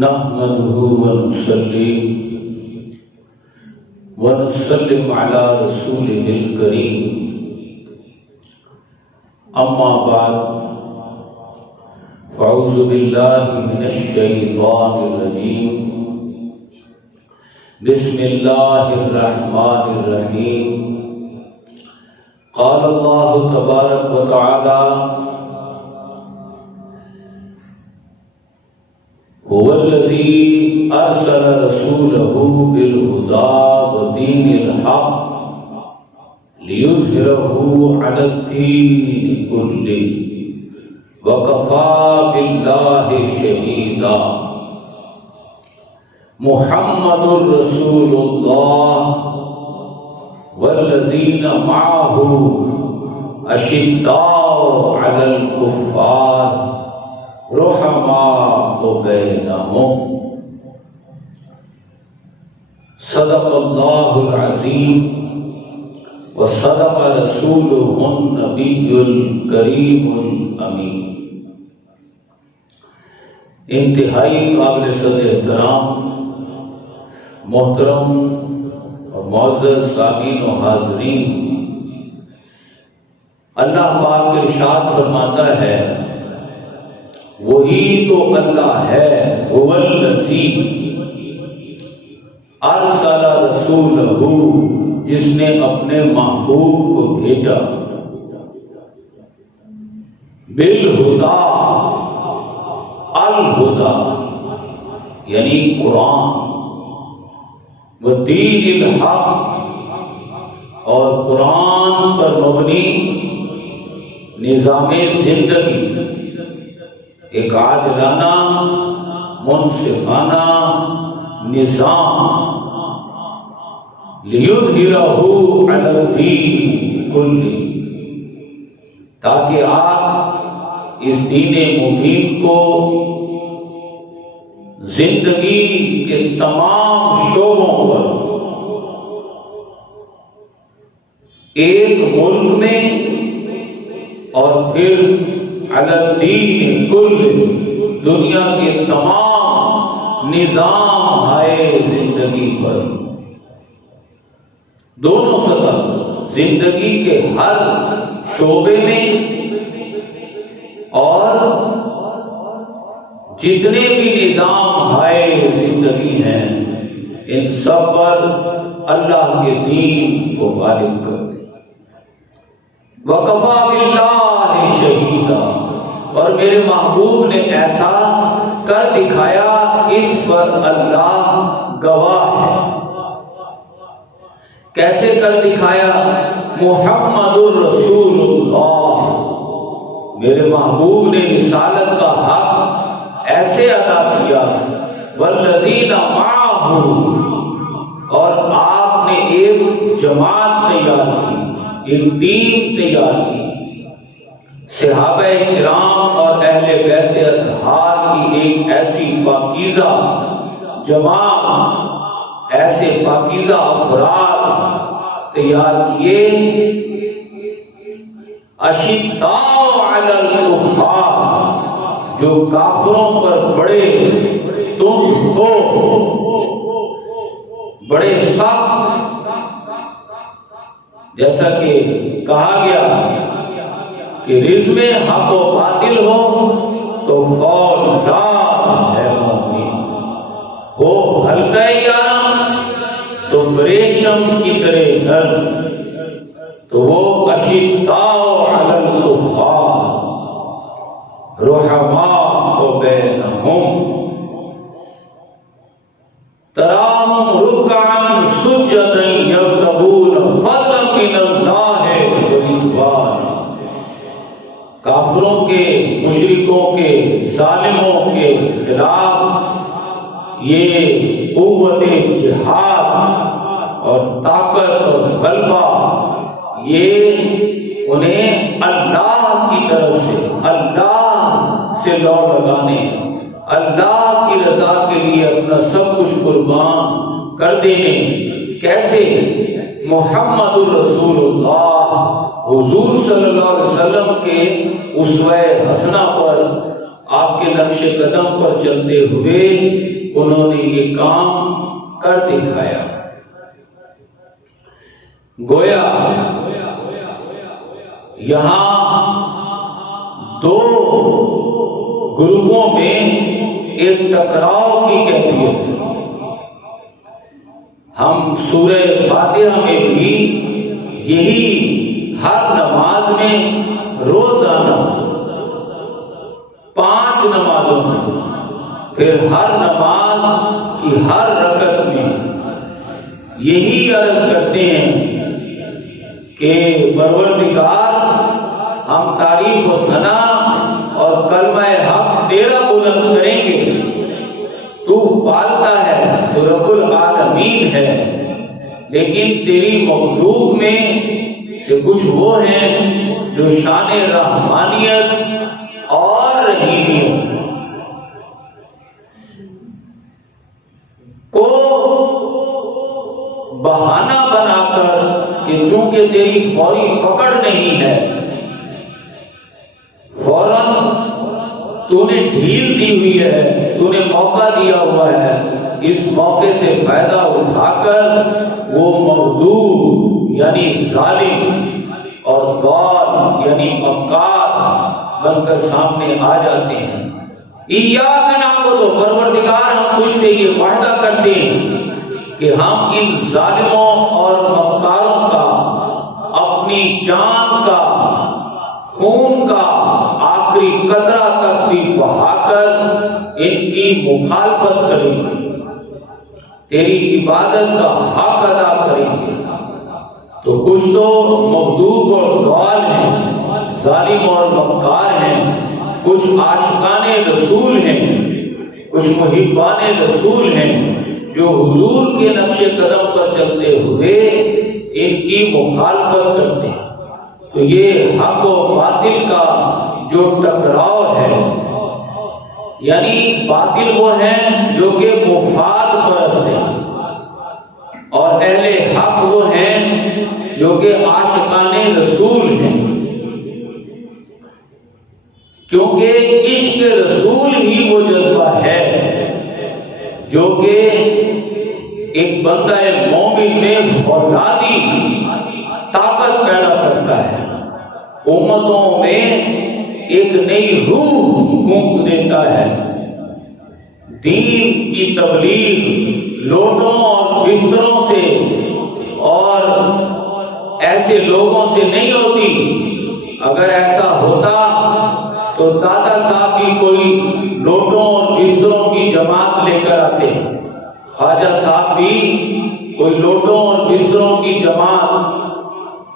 نحمده ونصلي ونسلم على رسوله الكريم اما بعد فاعوذ بالله من الشيطان الرجيم بسم الله الرحمن الرحيم قال الله تبارك وتعالى هو الذي أرسل رسوله بالهدى ودين الحق ليظهره على الدين كله وكفى بالله شهيدا محمد رسول الله والذين معه أشداء على الكفار رحماء بينهم صدق الله العظيم وصدق رسوله النبي الكريم الأمين۔ انتہائی قابل صد احترام محترم اور معزز سامعین و حاضرین، اللہ پاک ارشاد فرماتا ہے وہی تو اللہ ہے، هو الذی ارسل رسولہ، جس نے اپنے محبوب کو بھیجا، بالہدا، الہدا یعنی قرآن، ودین الحق اور قرآن پر مبنی نظام زندگی، ایک عادلانہ منصفانہ نظام، لیظہرہ علی الدین کلہ، تاکہ آپ اس دین مبین کو زندگی کے تمام شعبوں پر، ایک ملک میں اور پھر علی الدین کل، دنیا کے تمام نظام ہائے زندگی پر، دونوں سطح زندگی کے ہر شعبے میں، اور جتنے بھی نظام ہائے زندگی ہیں ان سب پر اللہ کے دین کو غالب کر دے۔ وَكَفَى بِاللَّهِ شَهِيدًا، اور میرے محبوب نے ایسا کر دکھایا، اس پر اللہ گواہ ہے۔ کیسے کر دکھایا؟ محمد الرسول اللہ، میرے محبوب نے رسالت کا حق ایسے ادا کیا، والذین معہ، اور آپ نے ایک جماعت تیار کی، ایک ٹیم تیار کی، صحابہ کرام اور اہل بیت اطہار کی ایک ایسی پاکیزہ جماعت، ایسے پاکیزہ افراد تیار کیے، اشداء علی الکفار، جو کافروں پر بڑے تند ہو، بڑے سخت، جیسا کہ کہا گیا کہ رزم حق و باطل ہو تو فولاد ہے مومن، ہو حلقہ یارم تو ریشم کی طرح نرم، تو وہ اشداء علی الکفار رحماء بینہم، تراہم رکعا سجدا یبتغون فضلا من اللہ ورضوانا، کافروں کے، مشرکوں کے، ظالموں کے خلاف یہ قوت جہاد اور طاقت اور غلبہ، یہ انہیں اللہ کی طرف سے، اللہ سے لو لگانے، اللہ کی رضا کے لیے اپنا سب کچھ قربان کر دینے۔ کیسے؟ محمد الرسول اللہ، حضور صلی اللہ علیہ وسلم کے اسوہ حسنہ پر آپ کے نقش قدم پر چلتے ہوئے انہوں نے یہ کام کر دکھایا۔ گویا یہاں دو گروپوں میں ایک ٹکراؤ کی کیفیت ہے۔ ہم سورہ فاتحہ میں بھی یہی ہر نماز میں روزانہ 5 نمازوں میں، پھر ہر نماز کی ہر رکعت میں یہی عرض کرتے ہیں کہ پروردگار، ہم تعریف و ثنا اور کلمہ حق تیرا بلند کریں گے۔ تو پالتا ہے، تو رب العالمین ہے، لیکن تیری مخلوق میں سے کچھ وہ ہیں جو شان رحمانیت اور رحیمیت کو بہانہ بنا کر کہ چونکہ تیری فوری پکڑ نہیں ہے، فوراً تو نے ڈھیل دی ہوئی ہے، تو نے موقع دیا ہوا ہے، اس موقع سے فائدہ اٹھا کر وہ مغضوب یعنی ظالم اور ضال یعنی مکار بن کر سامنے آ جاتے ہیں۔ ایاک نعبد، پروردگار ہم تجھ سے یہ وعدہ کرتے ہیں کہ ہم ان ظالموں اور مکاروں کا اپنی جان کا، خون کا آخری قطرہ تک بھی بہا کر ان کی مخالفت کریں گے، تیری عبادت کا حق ادا کریں گے۔ تو کچھ تو مغضوب اور ضال ہیں، ظالم اور مکار ہیں، کچھ عاشقان رسول ہیں، کچھ محبان رسول ہیں جو حضور کے نقش قدم پر چلتے ہوئے ان کی مخالفت کرتے ہیں۔ تو یہ حق و باطل کا جو ٹکراؤ ہے، یعنی باطل وہ ہیں جو کہ مفاد پرست ہیں، اور اہل حق وہ ہیں جو کہ عاشقان رسول ہیں، کیونکہ عشق رسول ہی وہ جذبہ ہے جو کہ ایک بندہ مومن میں فولادی طاقت پیدا کرتا ہے، امتوں میں ایک نئی روح پھونک دیتا ہے۔ دین کی تبلیغ لوٹوں اور بستروں سے اور ایسے لوگوں سے نہیں ہوتی۔ اگر ایسا ہوتا تو دادا صاحب بھی کوئی لوٹوں اور بستروں کی جماعت لے کر آتے، خواجہ صاحب بھی کوئی لوٹوں اور بستروں کی جماعت۔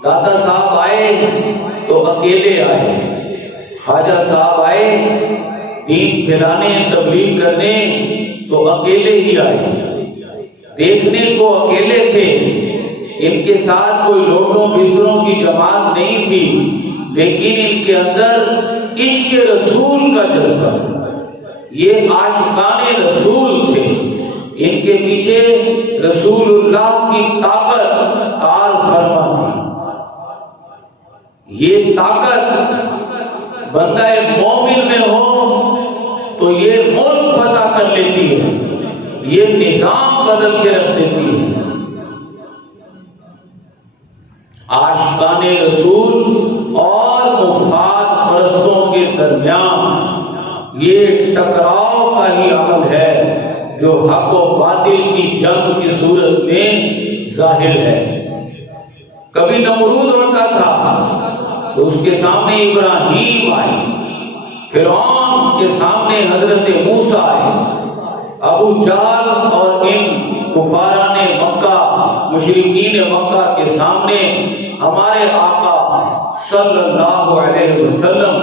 دادا صاحب آئے تو اکیلے آئے، خواجہ صاحب آئے دین پھیلانے تبلیغ کرنے تو اکیلے ہی آئے، دیکھنے کو اکیلے تھے، ان کے ساتھ کوئی لوٹوں بستروں کی جماعت نہیں تھی، لیکن ان کے اندر عشق رسول کا جذبہ تھا، یہ عاشقان رسول تھے، ان کے پیچھے رسول اللہ کی طاقت کار فرما تھی۔ یہ طاقت بندہ مومن میں ہو تو یہ ملک فتح کر لیتی ہے، یہ نظام بدل کے رکھ دیتی ہے۔ عاشقان رسول اور مفاد پرستوں کے درمیان یہ ٹکراؤ کا ہی عمل ہے جو حق و باطل کی جنگ کی صورت میں ظاہر ہے۔ کبھی نمرود ہوتا تھا تو اس کے سامنے ابراہیم آئے، فرعون کے سامنے حضرت موسیٰ آئے، ابو جہل اور ان کفاران مکہ، مشرکین مکہ کے سامنے ہمارے آقا صلی اللہ علیہ وسلم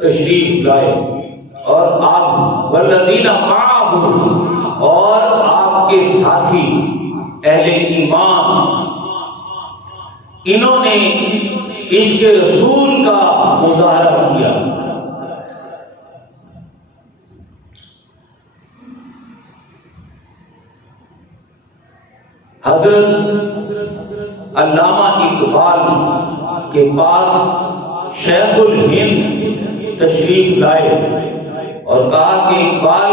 تشریف لائے، اور آپ والذین معہ، اور آپ کے ساتھی اہل ایمان، انہوں نے عشق رسول کا مظاہرہ کیا۔ حضرت علامہ اقبال کے پاس شیخ الہند تشریف لائے کہا کہ اقبال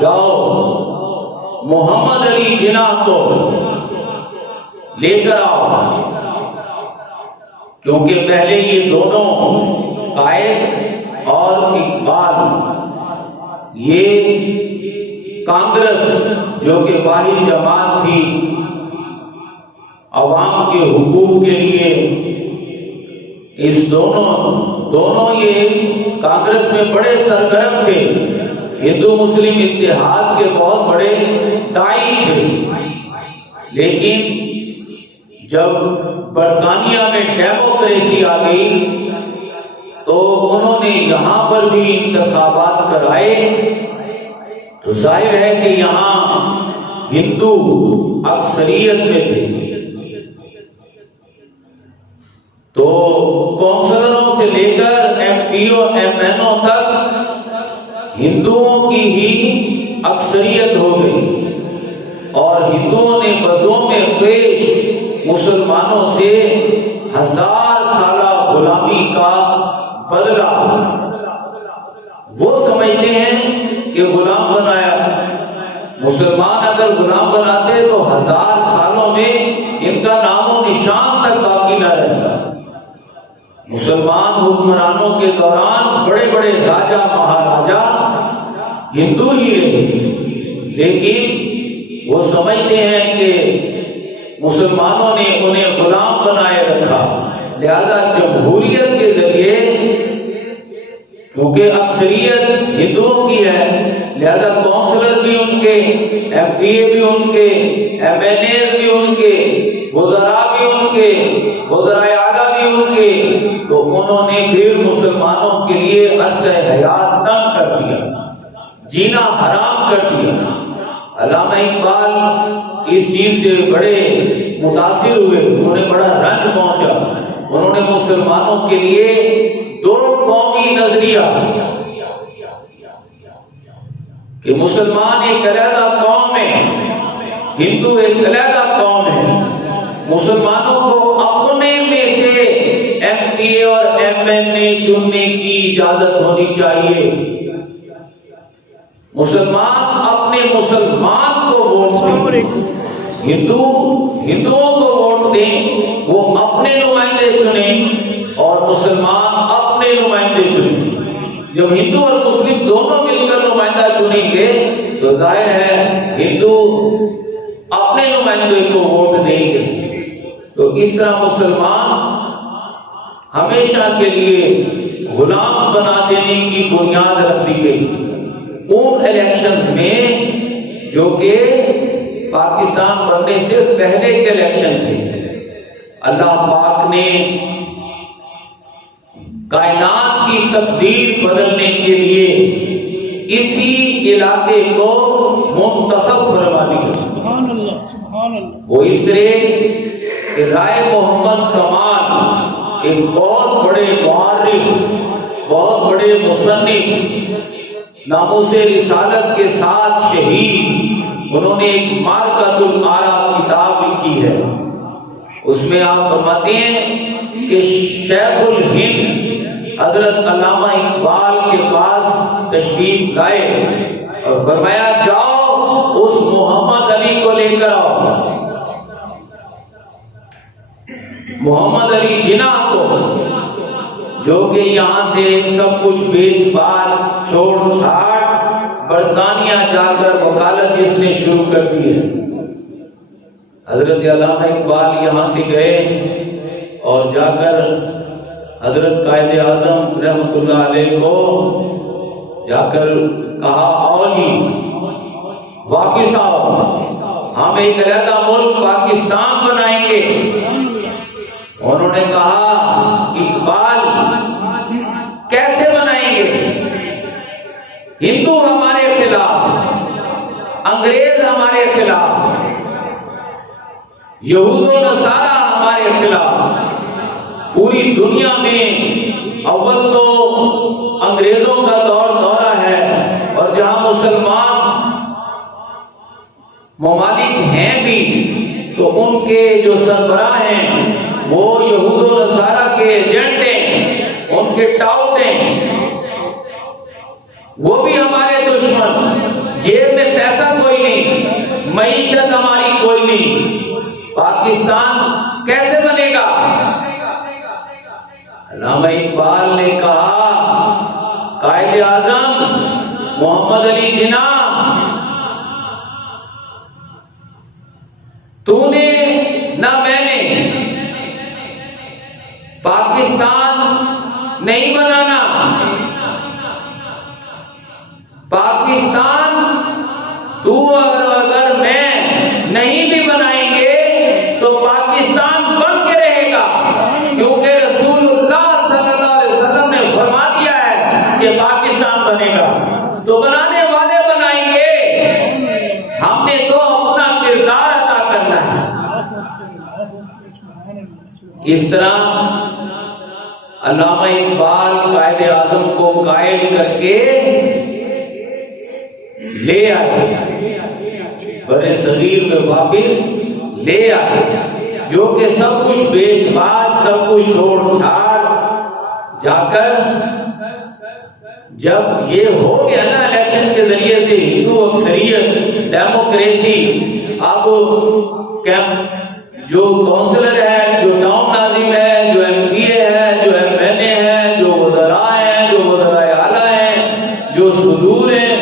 جاؤ محمد علی جناح کو لے کر آؤ، کیونکہ پہلے یہ دونوں قائد اور اقبال یہ کانگریس جو کہ واحد جماعت تھی عوام کے حقوق کے لیے، اس دونوں یہ کانگریس میں بڑے سرگرم تھے، ہندو مسلم اتحاد کے بہت بڑے داعی تھے، لیکن جب برطانیہ میں ڈیموکریسی آ گئی تو انہوں نے یہاں پر بھی انتخابات کرائے، تو ظاہر ہے کہ یہاں ہندو اکثریت میں تھے، تو کونسلروں سے لے کر M P O M N O تک ہندوؤں کی ہی اکثریت ہو گئی، اور ہندوؤں نے بزم خیش مسلمانوں سے 1000 سالہ غلامی کا بدلہ، وہ سمجھتے ہیں کہ غلام بنایا، مسلمان اگر غلام بناتے تو 1000 سالوں میں ان کا نام و نشان تک باقی نہ رہتا۔ مسلمان حکمرانوں کے دوران بڑے بڑے راجا مہاراجا ہندو ہی رہے، لیکن وہ سمجھتے ہیں کہ مسلمانوں نے انہیں غلام بنائے رکھا، لہذا جمہوریت کے ذریعے، کیونکہ اکثریت ہندوؤں کی ہے، لہذا کونسلر بھی ان کے، ایم پی اے بھی ان کے، ایم این ایز بھی ان کے، وزراء بھی ان کے، وزرائے اعلیٰ بھی ان کے، تو انہوں نے پھر مسلمانوں کے لیے عرصہ حیات تنگ کر دیا، جینا حرام کر دیا۔ علامہ اقبال اس چیز سے بڑے متاثر ہوئے، انہوں نے بڑا رنج پہنچا، انہوں نے مسلمانوں کے لیے 2 قومی نظریہ کہ مسلمان ایک علیحدہ قوم ہے، ہندو ایک علیحدہ قوم ہے، مسلمانوں کو اپنے میں سے ایم پی اے اور ایم این اے چننے کی اجازت ہونی چاہیے، مسلمان اپنے مسلمان کو ووٹ دیں، ہندوؤں کو ووٹ دیں، وہ اپنے نمائندے چنیں اور مسلمان اپنے نمائندے چنیں۔ جب ہندو اور مسلم دونوں مل کر نمائندہ چنیں گے تو ظاہر ہے ہندو اپنے نمائندے کو ووٹ دیں گے، تو اس طرح مسلمان ہمیشہ کے لیے غلام بنا دینے کی بنیاد رکھ دی گئی۔ ان الیکشنز میں جو کہ پاکستان بننے سے پہلے کے الیکشن تھے، اللہ پاک نے کائنات کی تقدیر بدلنے کے لیے اسی علاقے کو منتخب فرما دیا۔ سبحان اللہ، سبحان اللہ۔ وہ اس طرح کہ رائے محمد کمال ایک بہت بڑے مورخ، بہت بڑے مصنف، ناموس رسالت کے ساتھ شہید، انہوں نے ایک مارکۃ الآراء کتاب لکھی ہے، اس میں آپ فرماتے ہیں کہ شیخ الہند حضرت علامہ اقبال کے پاس تشریف لائے اور فرمایا جاؤ اس محمد علی کو لے کر آؤ، محمد علی جناح کو، جو کہ یہاں سے سب کچھ بیچ باچ چھوڑ چھاڑ برطانیہ جا کر وکالت جس نے شروع کر دی ہے۔ حضرت علامہ اقبال یہاں سے گئے اور جا کر حضرت قائد اعظم رحمۃ اللہ علیہ کو جا کر کہا آؤ جی واپس آؤ، ہم ایک علیحدہ ملک پاکستان بنائیں گے۔ انہوں نے کہا اقبال کیسے بنائیں گے؟ ہندو ہمارے خلاف، انگریز ہمارے خلاف، یہود و نصارہ ہمارے خلاف، پوری دنیا میں اول تو انگریزوں کا دورہ ہے، اور جہاں مسلمان ممالک ہیں بھی تو ان کے جو سربراہ ہیں وہ یہود و نصارہ کے ایجنٹ ہیں، ان کے ٹاؤٹ ہیں۔ وہ بھی ہمارے دشمن، جیب میں پیسہ کوئی نہیں، معیشت ہماری کوئی نہیں، پاکستان کیسے بنے گا؟ علامہ اقبال نے کہا، قائد اعظم محمد علی جناح، تو نے نہ میں نے پاکستان نہیں بنانا، پاکستان تو اگر میں نہیں بھی بنائیں گے تو پاکستان بن کے رہے گا، کیونکہ رسول اللہ صلی اللہ علیہ وسلم نے فرما دیا ہے کہ پاکستان بنے گا، تو بنانے والے بنائیں گے، ہم نے تو اپنا کردار ادا کرنا ہے۔ اس طرح علامہ اقبال قائد اعظم کو قائل کر کے لے آئے، برے صغیر میں واپس لے آئے، جو کہ سب کچھ بیچ باچ، سب کچھ چھوڑ چھاڑ جا کر جب یہ ہو گیا نا الیکشن کے ذریعے سے ہندو اکثریت، ڈیموکریسی، اب جو کونسلر ہے، جو ٹاؤن ناظم ہے، جو ایم پی اے ہے، جو ایم این اے ہے، جو وزراء ہیں، جو وزرائے اعلیٰ ہیں، جو صدور ہیں،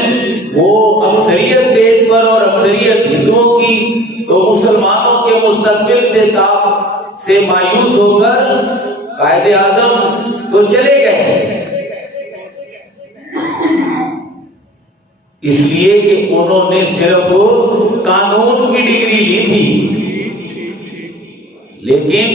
وہ اکثریت دیش پر اور اکثریت ہندوؤں کی، تو مسلمانوں کے مستقبل سے مایوس ہو کر قائد اعظم تو چلے گئے، اس لیے کہ انہوں نے صرف قانون کی ڈگری لی تھی، لیکن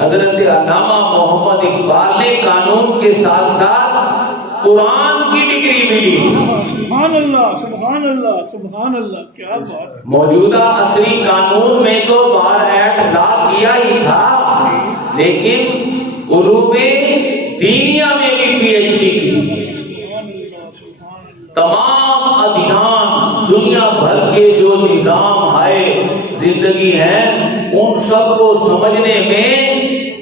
حضرت علامہ محمد اقبال نے قانون کے ساتھ ساتھ قرآن کی ڈگری بھی لی تھی۔ سبحان اللہ، سبحان اللہ، سبحان اللہ، کیا بات ہے۔ موجودہ عصری قانون میں تو بار ایکٹ لا کیا ہی تھا، لیکن علوم دینیہ میں بھی پی ایچ ڈی کی۔ تمام ادیان، دنیا بھر کے جو نظام آئے زندگی ہیں، ان سب کو سمجھنے میں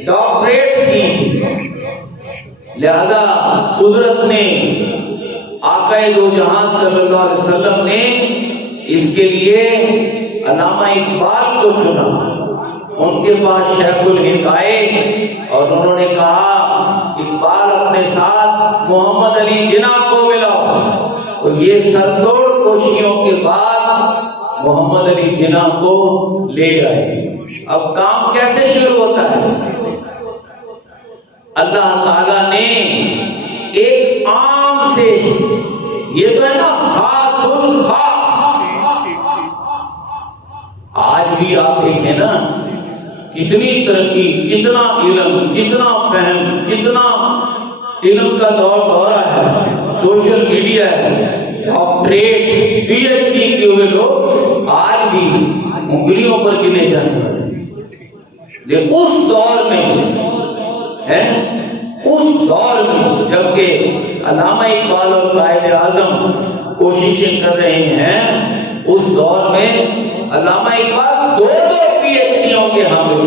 ڈاکٹریٹ کی تھی، لہذا قدرت نے، آقا دو جہاں صلی اللہ علیہ وسلم نے اس کے لیے علامہ اقبال کو چنا۔ ان کے پاس شیخ الہند آئے اور انہوں نے کہا، اقبال اپنے ساتھ محمد علی جناح کو ملاؤ، تو یہ سرتوڑ کوششوں کے بعد محمد علی جناح کو لے آئے۔ اب کام کیسے شروع ہوتا ہے؟ اللہ تعالیٰ نے ایک عام سے، یہ تو ہے نا خاص الخاص، آج بھی آپ دیکھیں نا کتنی ترقی، کتنا علم، کتنا فہم، کتنا علم کا دورہ ہے، سوشل میڈیا ہے، ڈاکٹریٹ، پی ایچ ڈی کیے ہوئے لوگ آج بھی انگلیوں پر گنے جانے والے، لیکن اس دور میں ہے، اس دور میں جبکہ علامہ اقبال اور قائد اعظم کوششیں کر رہے ہیں، اس دور میں علامہ اقبال دو پی ایچ ڈیوں کے حامل،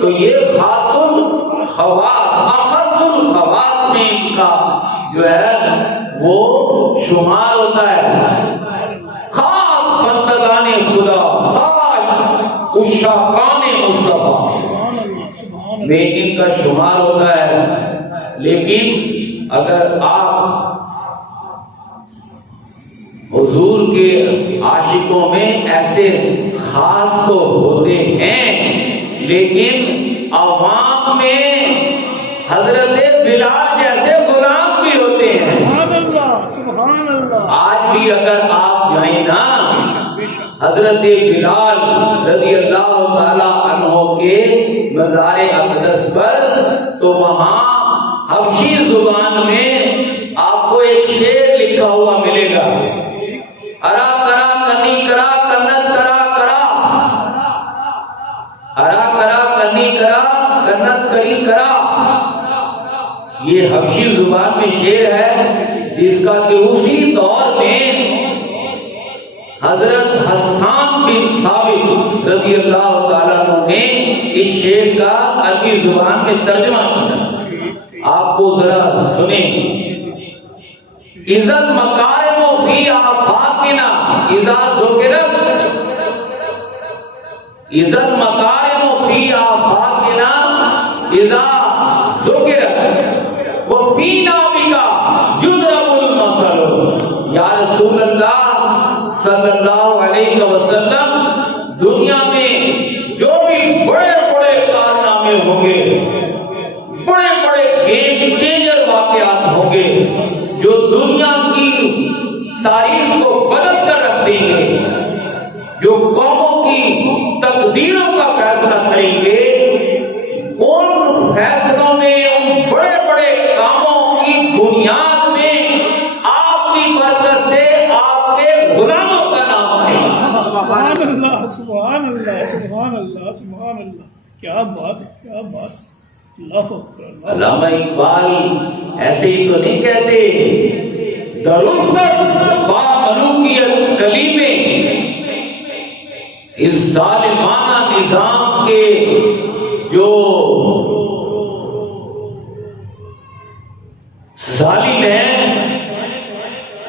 تو یہ خاص الخواص، اخص الخواص میں ان کا جو ہے وہ شمار ہوتا ہے، خاص بندگان خدا، خاص عشاقان مصطفیٰ میں ان کا شمار ہوتا ہے۔ لیکن اگر آپ حضور کے عاشقوں میں ایسے خاص تو ہوتے ہیں، لیکن عوام میں حضرت بلال جیسے غلام بھی ہوتے ہیں۔ سبحان اللہ، سبحان اللہ۔ آج بھی اگر آپ جائیں نا حضرت بلال رضی اللہ تعالی عنہ کے مزار اقدس پر، تو وہاں حبشی زبان میں آپ کو ایک شعر لکھا ہوا ملے گا، ارا کرا کنی کرا کنت کرا کرا، ارا کرا کنی کرا کنت کری کرا۔ یہ حبشی زبان میں شعر ہے، جس کا کہ اسی دور میں حضرت حسان بن ثابت رضی اللہ تعالیٰ عنہ نے اس شعر کا عربی زبان میں ترجمہ کیا۔ آپ کو ذرا سنیں، اذا المکارم فی آفاقنا اذا ذکرت، اذا المکارم فی آفاقنا اذا ذکرت وفینا بکا یضرب المثل۔ یا رسول اللہ صلی اللہ علیہ وسلم، دنیا میں جو بھی بڑے بڑے کارنامے ہوں گے، بڑے بڑے گیم چینجر واقعات ہوں گے جو دنیا کی تاریخ کو بدل کر رکھ دیں گے، جو قوموں کی تقدیروں کا فیصلہ کریں گے، ان فیصلوں میں، ان بڑے بڑے کاموں کی بنیاد میں آپ کی برکت سے آپ کے غلاموں کا نام آئے گا۔ سبحان اللہ، سبحان اللہ، سبحان اللہ، سبحان اللہ، کیا بات ہے، کیا بات ہے، اللہ اکبر، اللہ اکبر۔ علامہ اقبال ایسے ہی تو نہیں کہتے، درست با ملوکیت کلیمے اس ظالمانہ نظام کے جو ظالم ہیں،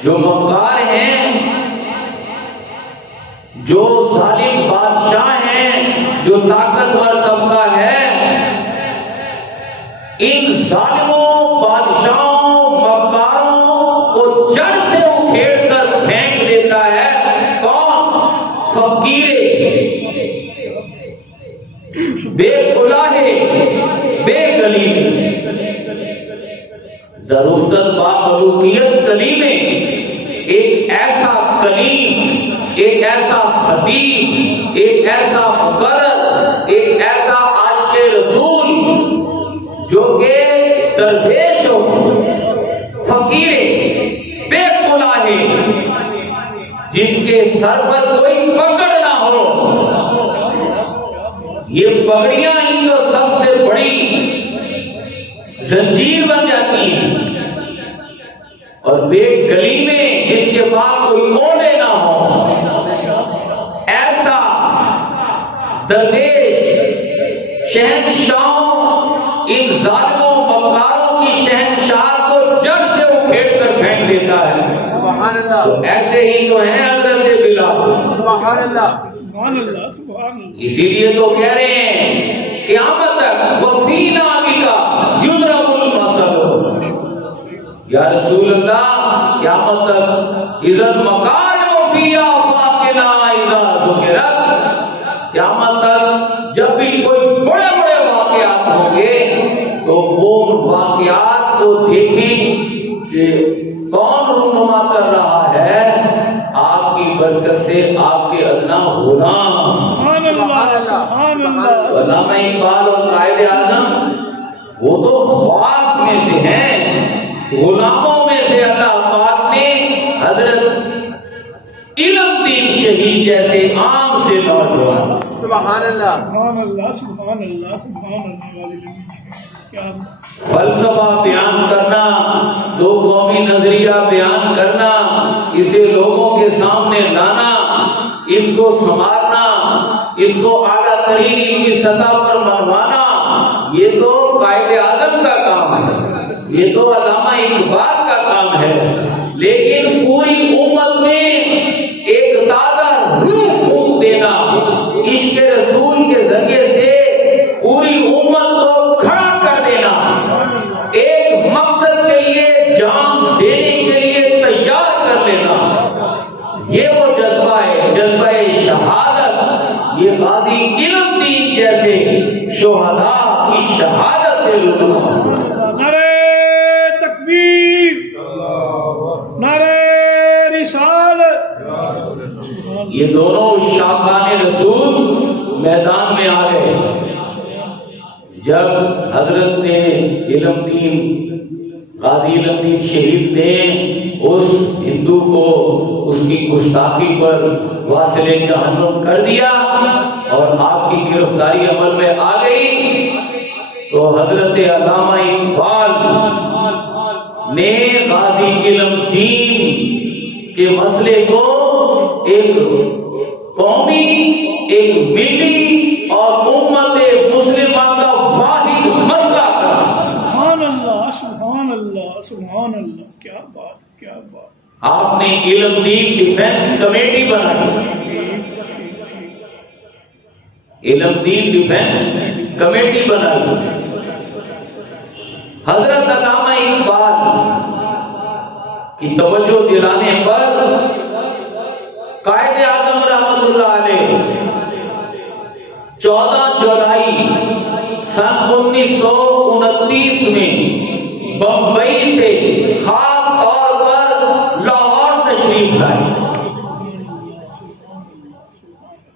جو مکار ہیں، جو ظالم بادشاہ ہیں، جو طاقتور طبقہ ہے، ان ظالموں، بادشاہوں، مکاروں کو جڑ سے اکھیڑ کر پھینک دیتا ہے کون؟ فقیر بے کلاہے، بے گلیمے۔ درافتر با ملوکیت کلیمے، ایک ایسا کلیم، ایک ایسا خطیب، ایک ایسا مقرر، ایک ایسا عاشق رسول جو کہ درویش ہو، فقیر بے کلاہے، جس کے سر پر کوئی پگڑ نہ ہو۔ یہ پگڑیاں ہی تو سب سے بڑی زنجیر بن جاتی ہیں، اور بے گلی میں جس کے بعد کوئی عہدے نہ ہو، ایسا درویش شہنشاہوں، ان ظالموں مکاروں کی شہنشاہ کو جڑ سے اکھیڑ کر پھینک دیتا ہے۔ سبحان اللہ، تو ایسے ہی تو ہیں حضرت بلال۔ سبحان اللہ، سبحان اللہ، سبحان اللہ۔ اسی لیے تو کہہ رہے ہیں قیامت تک وفینا بکا یضرب المثل۔ یا رسول اللہ، قیامت تک اذا المکارم فی آفاقنا اذا ذکرت، قیامت تک جب بھی کوئی بڑے بڑے واقعات ہوں گے تو وہ واقعات کو دیکھیں کہ کون رونما کر رہا ہے، آپ کی برکت سے آپ کے ادنا غلام۔ سبحان اللہ، سبحان اللہ۔ علامہ اقبال اور قائد اعظم وہ تو خواص میں سے ہیں، غلاموں میں سے اللہ پاک نے حضرت علم دین شہید جیسے عام سے نوجوان۔ سبحان اللہ، سبحان اللہ، سبحان اللہ، سبحان اللہ والدین، کیا فلسفہ بیان کرنا، دو قومی نظریہ بیان کرنا، اسے لوگوں کے سامنے لانا، اس کو سنوارنا، اس کو اعلیٰ ترین علم کی سطح پر منوانا، یہ تو قائد اعظم کا کام ہے، یہ تو علامہ اقبال کا کام ہے۔ لیکن پوری امت میں ایک تازہ روح پھونک دینا، عشق رسول کے ذریعے سے پوری امت کو کھڑا کر دینا، ایک مقصد کے لیے جان دینے کے لیے تیار کر لینا، یہ وہ جذبہ ہے، جذبہ شہادت۔ یہ غازی علم دین جیسے شہداء کی شہادت سے روشن۔ نعرہ تکبیر، نعرہ رسالت۔ یہ دونوں شاقان رسول میدان میں آ گئے جب حضرت نے علم دین، غازی علم دین شہید نے اس ہندو کو اس کی گستاخی پر واصل جہنم کر دیا اور آپ کی گرفتاری عمل میں آ گئی، تو حضرت علامہ اقبال نے غازی علم دین کے مسئلے کو ایک قومی، ایک ملی اور امت مسلمہ کا واحد مسئلہ کرا۔ سبحان اللہ، سبحان اللہ سبحان اللہ، کیا بات کیا بات. آپ نے علم دین ڈیفنس کمیٹی بنائی، علم دین ڈیفنس کمیٹی بنائی. حضرت علامہ اقبال کی توجہ دلانے پر قائد اعظم رحمت اللہ علیہ 14 جولائی سن 1929 میں بمبئی سے خاص طور پر لاہور تشریف لائے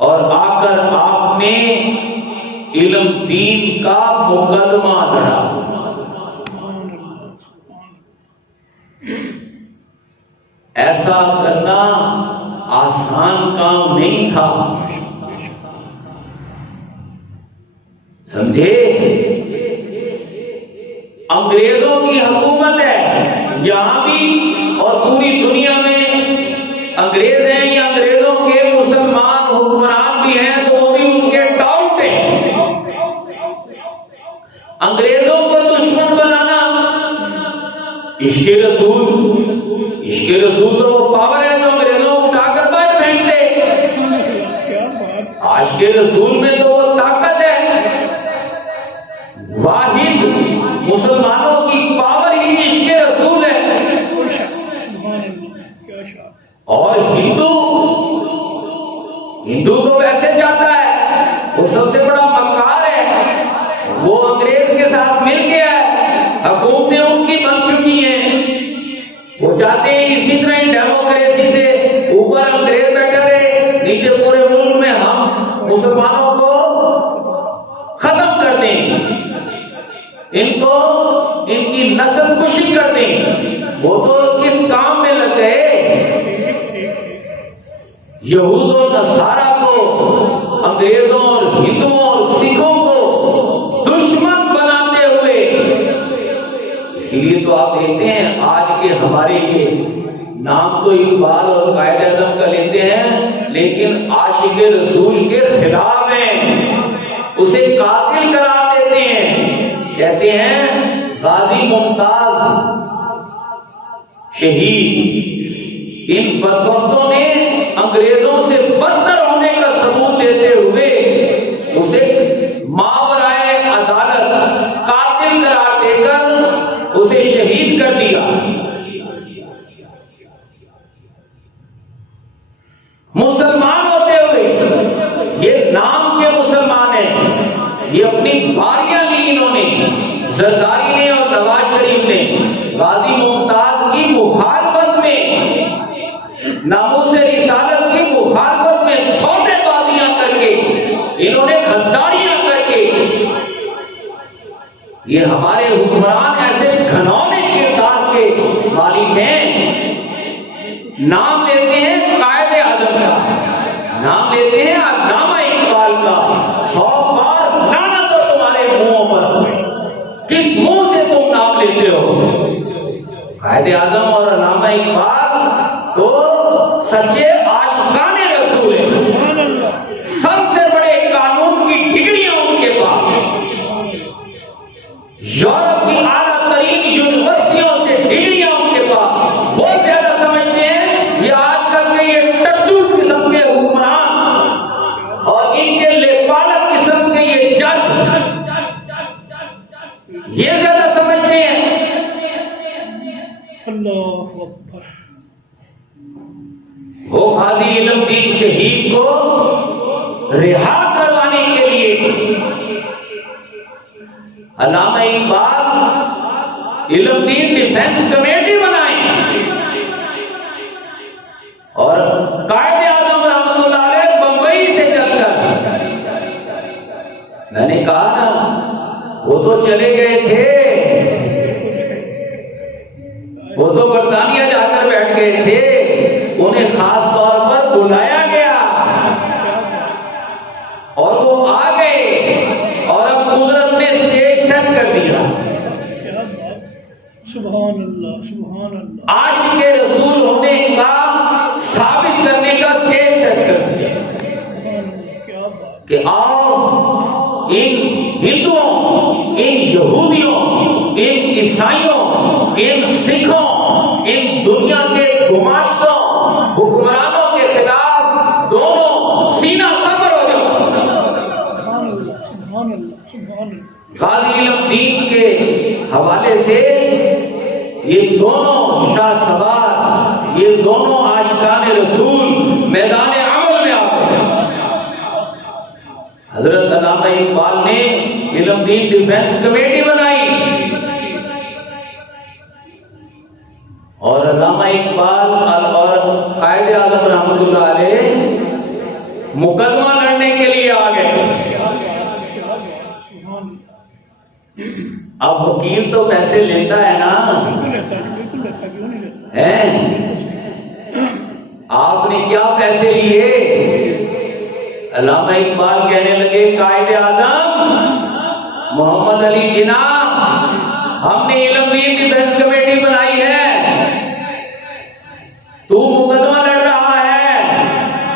اور آ کر آپ نے علم دین کا مقدمہ لڑا. ایسا کرنا آسان کام نہیں تھا، سمجھے؟ انگریزوں کی حکومت ہے یہاں بھی اور پوری دنیا میں. انگریز ہیں یا انگریزوں کے مسلمان حکمران بھی ہیں تو وہ بھی ان کے ٹاؤٹ ہیں. انگریزوں کو دشمن بنانا عشق رسول تو وہ پاور ہے جو انگریزوں کو اٹھا کر باہر پھینک دے. عاشق رسول میں تو وہ طاقت ہے، واحد مسلمانوں کی پاور ہی عشق رسول ہے. اور ہندو تو ویسے چاہتا ہے، وہ سب سے بڑا مکار ہے، وہ انگریز کے ساتھ مل گیا ہے، حکومتیں ان کی بن چکی ہیں. وہ چاہتے ہیں اسی طرح ڈیموکریسی سے اوپر انگریز بیٹھے رہے، نیچے پورے ملک میں ہم مسلمانوں کو ختم کر دیں، ان کی نسل کشی کر دیں. وہ تو کس کام میں لگ گئے؟ یہود و نصارہ کو، انگریزوں اور ہندوؤں اور سکھوں کو دشمن بناتے ہوئے. اسی لیے تو آپ دیکھتے ہیں آج کے ہمارے یہ نام تو اقبال اور قائد اعظم کا لیتے ہیں لیکن عاشق رسول کے خلاف ہیں، اسے قاتل قرار دیتے ہیں. کہتے ہیں غازی ممتاز شہید. ان بدبختوں نے انگریزوں سے بدتر ہونے کا ثبوت دیتے ہوئے اسے ماورائے عدالت قاتل قرار دے کر اسے شہید کر دیا. مسلمان ہوتے ہوئے یہ نام کے مسلمان ہیں، یہ اپنی باریاں لی انہوں نے، زرداری نے اور نواز شریف نے. غازی ممتاز کی مخالفت میں، ناموس رسالت کی مخالفت میں سودے بازیاں کر کے، انہوں نے غداریاں کر کے، یہ ہمارے حکمران ایسے گھنونے کردار کے خالق ہیں. نام لیتے ہیں قائد اعظم کا، نام لیتے ہیں علامہ اقبال کا. 100 بار لعنت ہو تمہارے منہوں پر، کس منہ سے تم نام لیتے ہو؟ قائد اعظم اور علامہ اقبال تو سچے عاشقان رسول ہیں. سب سے بڑے قانون کی ڈگریاں ان کے پاس، یورپ کی اعلیٰ ترین یونیورسٹیوں سے ڈگریاں ان کے پاس. وہ زیادہ سمجھتے ہیں یہ آج کل کے یہ ٹڈو قسم کے حکمران اور ان کے لیپالک قسم کے یہ جج، یہ زیادہ سمجھتے ہیں. اللہ اکبر. وہ غازی علم دین شہید کو رہا کروانے کے لیے علامہ اقبال علم دین ڈیفنس کمیٹی بنائیں اور قائد اعظم رحمت اللہ علیہ بمبئی سے چل کر، میں نے کہا نا وہ تو چلے گئے تھے، وہ تو برطانیہ جا کر بیٹھ گئے تھے، انہیں خاص طور پر بلایا گیا اور وہ آ گئے اور اب قدرت نے اسٹیج سیٹ کر دیا. سبحان اللہ سبحان اللہ. عاشق رسول ہونے کا ثابت کرنے کا اسٹیج سیٹ کر دیا کہ آؤ ان ہندوؤں، ان یہودیوں، ان عیسائیوں، ان سکھوں، ان دنیا کے گماشتوں حکمرانوں کے خلاف دونوں سینہ سفر ہو جاؤ۔ سبحان اللہ سبحان اللہ سبحان اللہ۔ غازی علم دین کے حوالے سے یہ دونوں شاہ سوار، یہ دونوں عاشقان رسول میدان عمل میں آتے ہیں۔ حضرت علامہ اقبال نے علم دین ڈیفنس کمیٹی بنائی اور علامہ اقبال اور قائد اعظم رحمۃ اللہ علیہ مقدمہ لڑنے کے لیے آ گئے۔ اب وکیل تو پیسے لیتا ہے نا، بالکل لیتا کیوں نہیں لیتا؟ آپ نے کیا پیسے لیے؟ علامہ اقبال کہنے لگے قائد اعظم محمد علی جناح، ہم نے علم دین ڈیفنس کمیٹی بنائی ہے، تو مقدمہ لڑ رہا ہے،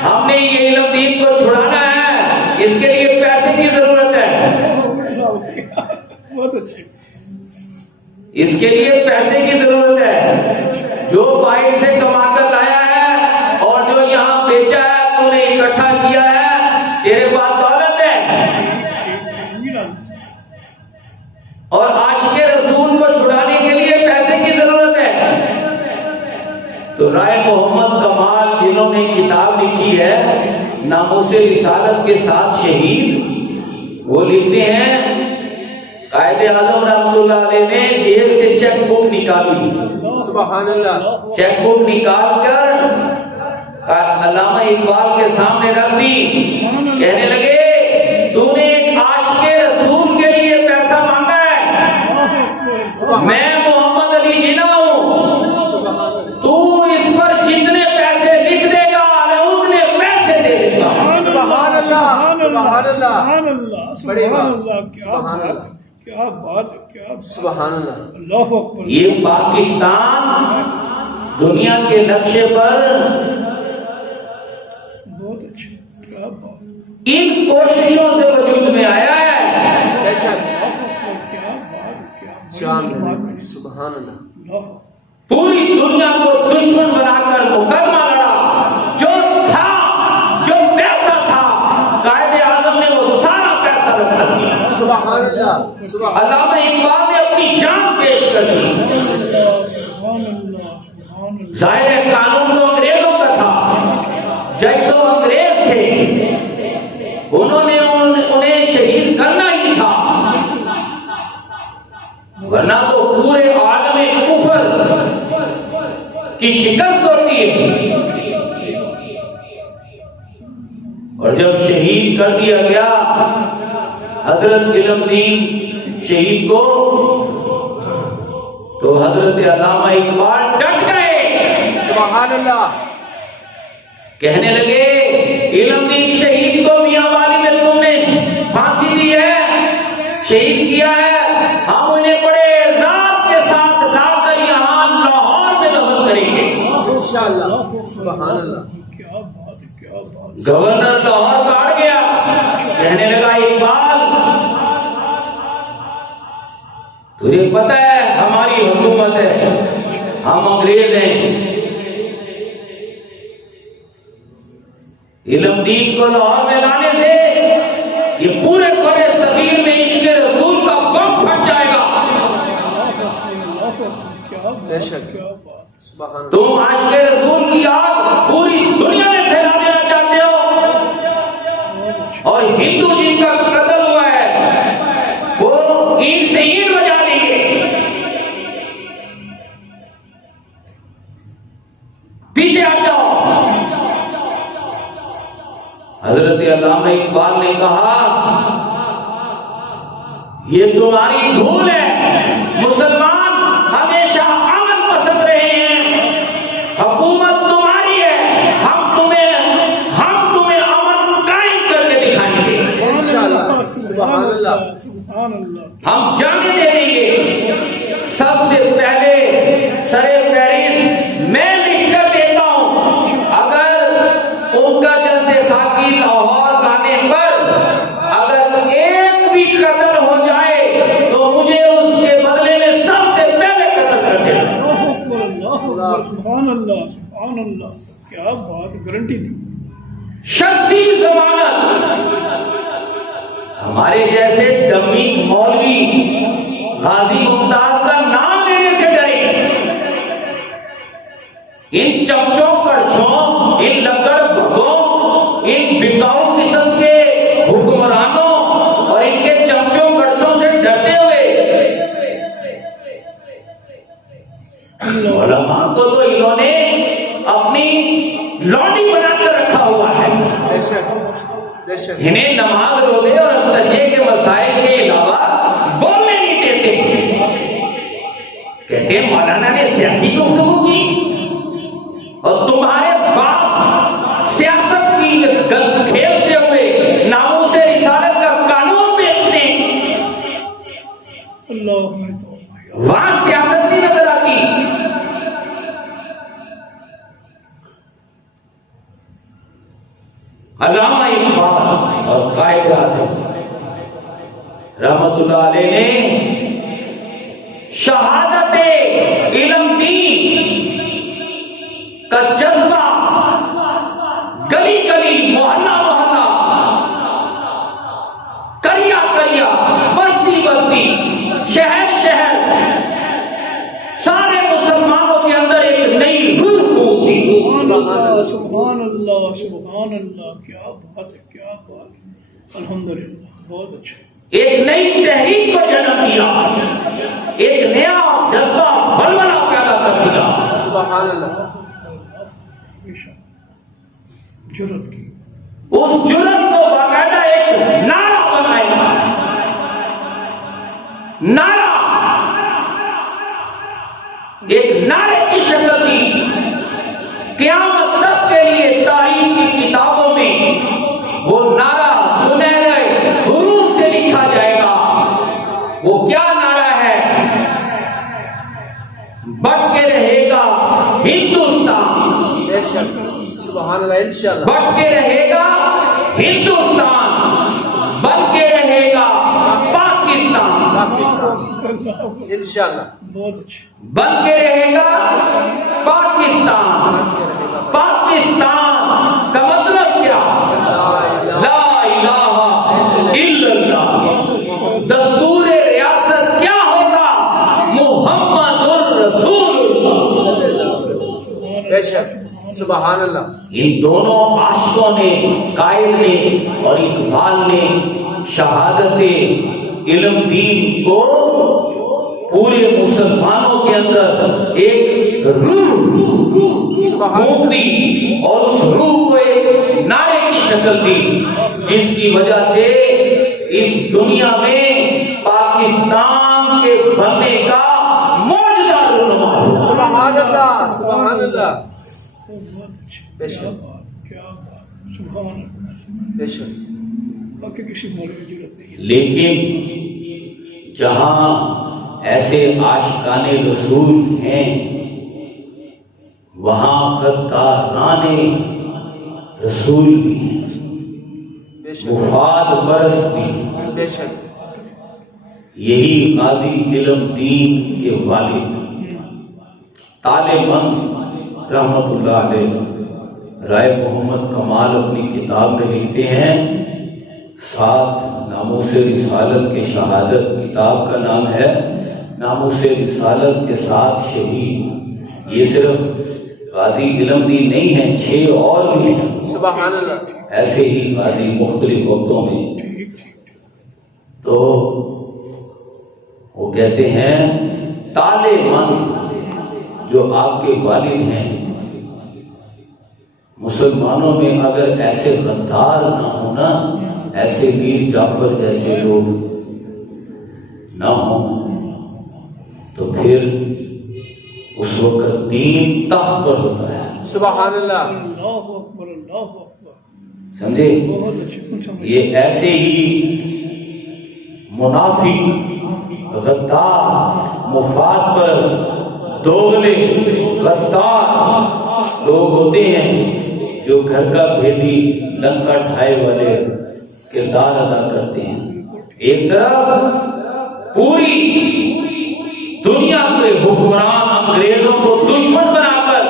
ہم نے یہ علم دین کو چھڑانا ہے، اس کے لیے پیسے کی ضرورت ہے، بہت اچھے۔ اس کے لیے پیسے کی ضرورت ہے، جو باہر سے کما کر لایا ہے اور جو یہاں بیچا ہے، تو نے اکٹھا کیا ہے، تیرے پاس دولت ہے، اور عاشق رسول کو چھڑانے کے لیے پیسے کی ضرورت ہے۔ تو رائے محمد کمال جنہوں نے کتاب لکھی ہے ناموس رسالت کے ساتھ شہید، وہ لکھتے ہیں قائد اعظم رحمۃ اللہ علیہ نے جیب سے چیک بک نکالی، سبحان اللہ، چیک بک نکال کر علامہ اقبال کے سامنے رکھ دی، کہنے لگے تو نے ایک عاشق رسول کے لیے پیسہ مانگا ہے، میں محمد علی جناح ہوں، تو اس پر جتنے پیسے لکھ دے گا میں اتنے پیسے دے دے گا۔ سبحان اللہ سبحان اللہ، سبحان اللہ بڑی سبحان بات، اللہ، کیا سبحان بات اللہ، ہے، کیا بات ہے، کیا بات ہے۔ سبحان اللہ، اللہ اکبر۔ یہ پاکستان دنیا کے نقشے پر بہت اچھا، کیا بات، ان کوششوں سے وجود میں آیا ہے۔ بے شک، کیا بات، کیا شان بات دے، ہے۔ سبحان اللہ، اللہ پوری دنیا کو دشمن بنا کر مقدمہ لڑا، جو تھا، جو پیسہ تھا، قائد اعظم نے وہ سارا پیسہ رکھا دیا۔ سبحان اللہ، سبحان علامہ اقبال نے اپنی جان پیش کر دی۔ اللہ سبحان اللہ سبحان اللہ۔ ظاہر ہے قانون تو انگریزوں کا تھا، جج تو انگریز تھے، انہوں نے انہیں شہید کرنا ہی تھا، ورنہ تو پورے عالم کفر کی شکست ہوتی ہے۔ اور جب شہید کر دیا گیا حضرت علم دین شہید کو، تو حضرت علامہ اقبال ڈٹ گئے، سبحان اللہ، کہنے لگے علم دین شہید کو میاں والی میں تم نے پھانسی دی ہے، شہید کیا ہے، ہم انہیں بڑے اعزاز کے ساتھ لا کر یہاں لاہور میں دفن کریں گے۔ انشاءاللہ، سبحان اللہ، کیا بات ہے، کیا بات۔ گورنر لاہور کا اڑ گیا، کہنے لگا اقبال تجھے پتہ ہے ہماری حکومت ہے، ہم انگریز ہیں، علم دین کو لاہور میں لانے سے یہ پورے بڑے صغیر میں عشق رسول کا بم پھٹ جائے گا، بے شک، کیا بات، سبحان اللہ، تم عاشق رسول کی آگ پوری دنیا میں پھیلا دینا چاہتے ہو، اور ہندو جن کا قتل ہوا ہے وہ اینٹ سے اینٹ بجا دیں گے۔ پیچھے ہٹ جاؤ۔ حضرت علامہ اقبال نے کہا یہ تمہاری بھول ہے، مسلمان ہمیشہ امن پسند رہے ہیں، حکومت تمہاری ہے، ہم تمہیں امن قائم کر کے دکھائیں گے، انشاءاللہ، سبحان اللہ، سبحان اللہ۔ ہم جانے دے دیں گے۔ سب سے پہلے سر فہرست میں لکھ کر دیتا ہوں، اگر ان کا جسد خاکی لاہور لانے پر اگر ایک بھی قتل ہو جائے تو مجھے اس کے بدلے میں سب سے پہلے قتل کر دینا۔ سبحان اللہ سبحان اللہ، کیا بات، گارنٹی دی. شخصی ضمانت. ہمارے جیسے ڈمی مولوی غازی ممتاز کا نام لینے سے ڈرے. ان چمچوں کڑچھوں، ان لکڑ بھگوں، ان بکاؤ قسم کے حکمرانوں اور ان کے چمچوں کڑچھوں سے ڈرتے ہوئے علماء کو تو انہوں نے اپنی لونڈی بنا کر رکھا ہوا ہے. بے شک بے شک. انہیں نماز روزے اور استنجے کے مسائل کے علاوہ بولنے نہیں دیتے. کہتے ہیں مولانا نے سیاسی گفتگو کی اور تمہارے باپ سیاست کی گل کھیلتے ہوئے ناموس رسالت کا قانون بیچتے ہیں. وہاں سیاست نہیں نظر آتی. علامہ اقبال اور قائد اعظم رحمت اللہ علیہ نے شہادت علم دین کا جذبہ گلی گلی، محلہ محلہ، کریا کریا، بستی بستی، شہر شہر، سارے مسلمانوں کے اندر ایک نئی روح پھونکتی. سبحان اللہ سبحان اللہ، کیا بات ہے کیا بات ہے، الحمدللہ، بہت اچھا. ایک نئی تحریک کو جنم دیا، ایک نیا جذبہ بلبلہ پیدا کر دیا. سبحان اللہ. جرأت کی، اس جرأت کو باقاعدہ ایک نعرہ بنایا. نعرہ ایک نعرے کی شکل دی. قیامت تک کے لیے تاریخ کی کتابوں میں وہ نعرہ سنہرے حروف سے لکھا جائے گا. وہ کیا نعرہ ہے؟ بٹ کے رہے گا ہندوستان. بے شک. سبحان اللہ. انشاءاللہ. بٹ کے رہے گا ہندوستان، بن کے رہے گا پاکستان. پاکستان انشاءاللہ. بہت اچھا. بن کے رہے گا پاکستان. پاکستان کا مطلب کیا؟ لا الہ الا اللہ. دستور ریاست کیا ہوگا؟ محمد الرسول اللہ. بے شک. سبحان اللہ. ان دونوں عاشقوں نے، قائد نے اور اقبال نے، شہادت علم دین کو پورے مسلمانوں کے اندر ایک روح پھونک دی اور اس روح کو ایک نعرے کی شکل دی، جس کی وجہ سے اس دنیا میں پاکستان کے بننے کا معجزہ رونما ہوا. سبحان اللہ. سبحان اللہ. بہت اچھا. بے شک. کیا بات، سبحان اللہ. بے شک. باقی کسی مولوی کی ضرورت نہیں ہے. لیکن جہاں ایسے عاشقان رسول ہیں وہاں غداران رسول بھی ہیں، بے شک. مفاد پرست بھی. بے شک. یہی غازی علم دین کے والد طالبان رحمت اللہ علیہ رائے محمد کمال اپنی کتاب میں لکھتے ہیں، 7 ناموس رسالت کے شہادت، کتاب کا نام ہے ناموس رسالت کے 7 شہید. یہ صرف غازی علم دین نہیں ہیں، 6 اور بھی ہیں. سبحان اللہ. ایسے ہی غازی مختلف وقتوں میں. تو وہ کہتے ہیں طالبان جو آپ کے والد ہیں، مسلمانوں میں اگر ایسے غدار نہ ہونا، ایسے میر جعفر جیسے لوگ نہ ہوں تو پھر اس وقت دین تخت پر ہوتا ہے. سبحان اللہ. اللہ اکبر اللہ اکبر. سمجھے؟ بہت اچھا. یہ ایسے ہی منافق، غدار، مفاد پرست، دوغلے، غدار لوگ ہوتے ہیں جو گھر کا بھیدی، لنکا ڈھائی والے کردار ادا کرتے ہیں. ایک طرف پوری دنیا کے حکمران انگریزوں کو دشمن بنا کر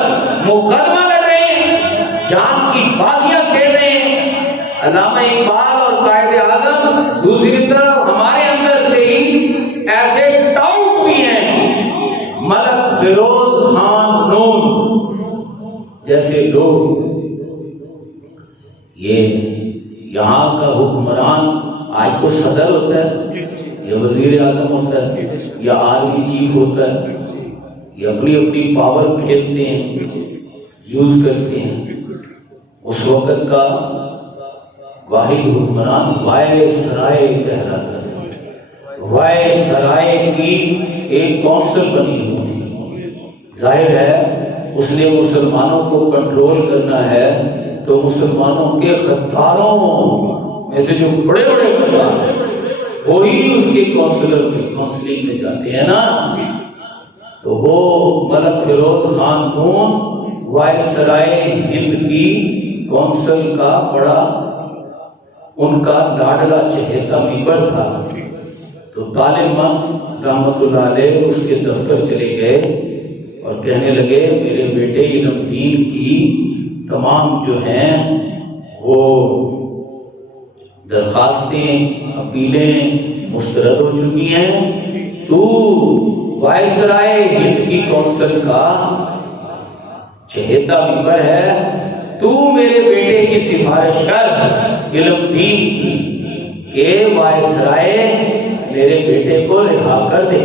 مقدمہ لڑ رہے ہیں، جان کی بازیاں کھیل رہے ہیں۔ علامہ اقبال اور قائد اعظم دوسری طرف ہمارے اندر سے ہی ایسے ٹاؤٹ بھی ہیں، ملک فیروز خان نون جیسے لوگ، یہ یہاں کا حکمران آج تو صدر ہوتا ہے، یہ وزیر اعظم ہوتا ہے، یا آرمی چیف ہوتا ہے، یہ اپنی اپنی پاور کھیلتے ہیں، یوز کرتے ہیں۔ اس وقت کا واحد حکمران وائے سرائے کہلاتا ہے۔ وائے سرائے کی ایک کونسل بنی ہوئی تھی، ظاہر ہے اس نے مسلمانوں کو کنٹرول کرنا ہے تو مسلمانوں کے غداروں میں سے جو بڑے بڑے غدار ہیں وہی اس کے کونسلنگ میں جاتے ہیں نا، تو وہ ملک فیروز خان نون وائے سرائے ہند کی کونسل کا بڑا ان کا لاڈلا چہیتا ممبر تھا۔ تو طالبان رحمت اللہ علیہ اس کے دفتر چلے گئے اور کہنے لگے میرے بیٹے علم دین کی تمام جو ہیں وہ درخواستیں اپیلیں مسترد ہو چکی ہیں، تو وائسرائے ہند کی کونسل کا چہیتا ممبر ہے، تو میرے بیٹے کی سفارش کر علم دین کی کہ وائسرائے میرے بیٹے کو رہا کر دے۔